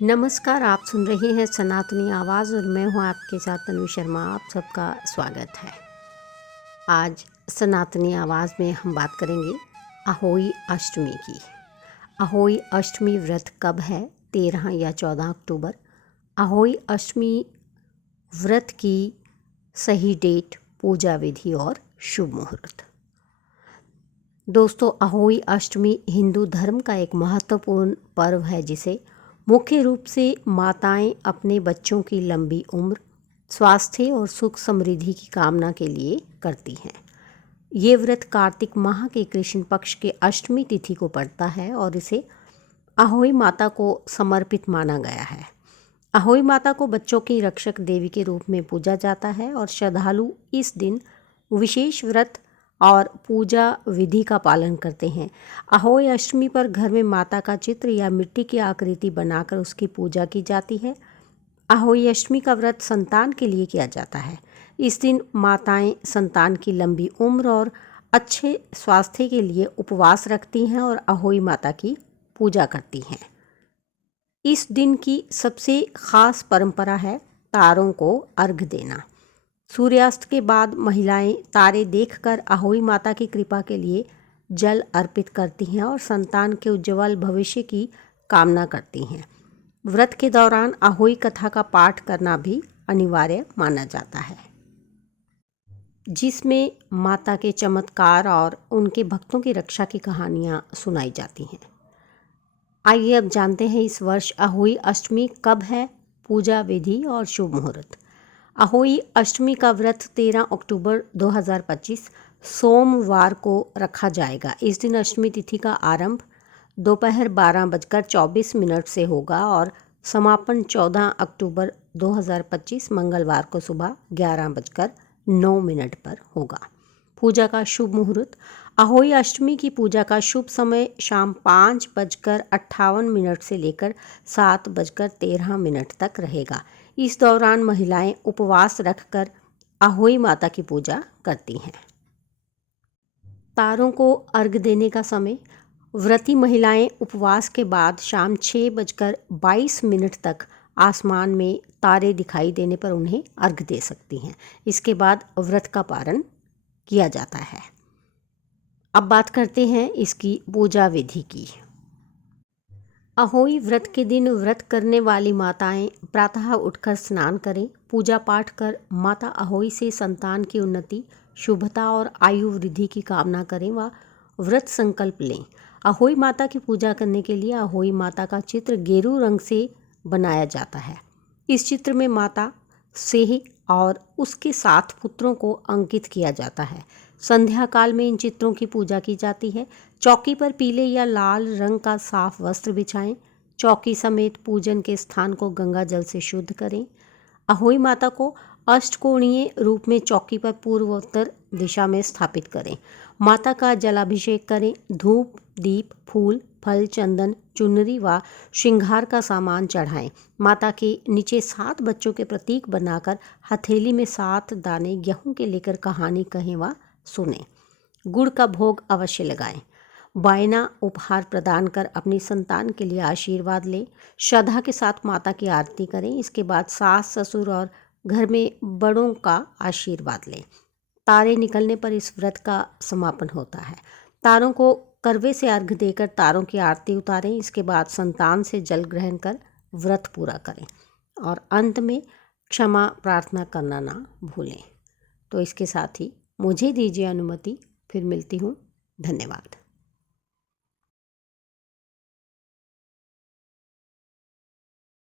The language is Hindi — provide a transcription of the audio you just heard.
नमस्कार, आप सुन रहे हैं सनातनी आवाज़ और मैं हूं आपके साथ तन्वी शर्मा। आप सबका स्वागत है। आज सनातनी आवाज़ में हम बात करेंगे अहोई अष्टमी की। अहोई अष्टमी व्रत कब है? 13 या 14 अक्टूबर। अहोई अष्टमी व्रत की सही डेट, पूजा विधि और शुभ मुहूर्त। दोस्तों, अहोई अष्टमी हिंदू धर्म का एक महत्वपूर्ण पर्व है जिसे मुख्य रूप से माताएं अपने बच्चों की लंबी उम्र, स्वास्थ्य और सुख समृद्धि की कामना के लिए करती हैं। ये व्रत कार्तिक माह के कृष्ण पक्ष के अष्टमी तिथि को पड़ता है और इसे अहोई माता को समर्पित माना गया है। अहोई माता को बच्चों की रक्षक देवी के रूप में पूजा जाता है और श्रद्धालु इस दिन विशेष व्रत और पूजा विधि का पालन करते हैं। अहोई अष्टमी पर घर में माता का चित्र या मिट्टी की आकृति बनाकर उसकी पूजा की जाती है। अहोई अष्टमी का व्रत संतान के लिए किया जाता है। इस दिन माताएं संतान की लंबी उम्र और अच्छे स्वास्थ्य के लिए उपवास रखती हैं और अहोई माता की पूजा करती हैं। इस दिन की सबसे खास परंपरा है तारों को अर्घ देना। सूर्यास्त के बाद महिलाएं तारे देखकर अहोई माता की कृपा के लिए जल अर्पित करती हैं और संतान के उज्जवल भविष्य की कामना करती हैं। व्रत के दौरान अहोई कथा का पाठ करना भी अनिवार्य माना जाता है, जिसमें माता के चमत्कार और उनके भक्तों की रक्षा की कहानियाँ सुनाई जाती हैं। आइए अब जानते हैं इस वर्ष अहोई अष्टमी कब है, पूजा विधि और शुभ मुहूर्त। अहोई अष्टमी का व्रत 13 अक्टूबर 2025 सोमवार को रखा जाएगा। इस दिन अष्टमी तिथि का आरंभ दोपहर 12:24 से होगा और समापन 14 अक्टूबर 2025 मंगलवार को सुबह 11:09 पर होगा। पूजा का शुभ मुहूर्त। अहोई अष्टमी की पूजा का शुभ समय शाम 5:58 से लेकर 7:13 तक रहेगा। इस दौरान महिलाएं उपवास रखकर अहोई माता की पूजा करती हैं। तारों को अर्घ देने का समय। व्रती महिलाएं उपवास के बाद शाम 6:22 तक आसमान में तारे दिखाई देने पर उन्हें अर्घ दे सकती हैं। इसके बाद व्रत का पारण किया जाता है। अब बात करते हैं इसकी पूजा विधि की। अहोई व्रत के दिन व्रत करने वाली माताएं प्रातः उठकर स्नान करें, पूजा पाठ कर माता अहोई से संतान की उन्नति, शुभता और आयु वृद्धि की कामना करें व व्रत संकल्प लें। अहोई माता की पूजा करने के लिए अहोई माता का चित्र गेरू रंग से बनाया जाता है। इस चित्र में माता से और उसके 7 पुत्रों को अंकित किया जाता है। संध्या काल में इन चित्रों की पूजा की जाती है। चौकी पर पीले या लाल रंग का साफ वस्त्र बिछाएं। चौकी समेत पूजन के स्थान को गंगा जल से शुद्ध करें। अहोई माता को अष्टकोणीय रूप में चौकी पर पूर्वोत्तर दिशा में स्थापित करें। माता का जलाभिषेक करें। धूप, दीप, फूल, फल, चंदन, चुनरी व श्रृंगार का सामान चढ़ाएं। माता के नीचे 7 बच्चों के प्रतीक बनाकर हथेली में 7 दाने गेहूं के लेकर कहानी कहें व सुने। गुड़ का भोग अवश्य लगाएं। वायना उपहार प्रदान कर अपनी संतान के लिए आशीर्वाद लें। श्रद्धा के साथ माता की आरती करें। इसके बाद सास, ससुर और घर में बड़ों का आशीर्वाद लें। तारे निकलने पर इस व्रत का समापन होता है। तारों को करवे से अर्घ देकर तारों की आरती उतारें। इसके बाद संतान से जल ग्रहण कर व्रत पूरा करें और अंत में क्षमा प्रार्थना करना ना भूलें। तो इसके साथ ही मुझे दीजिए अनुमति, फिर मिलती हूँ। धन्यवाद।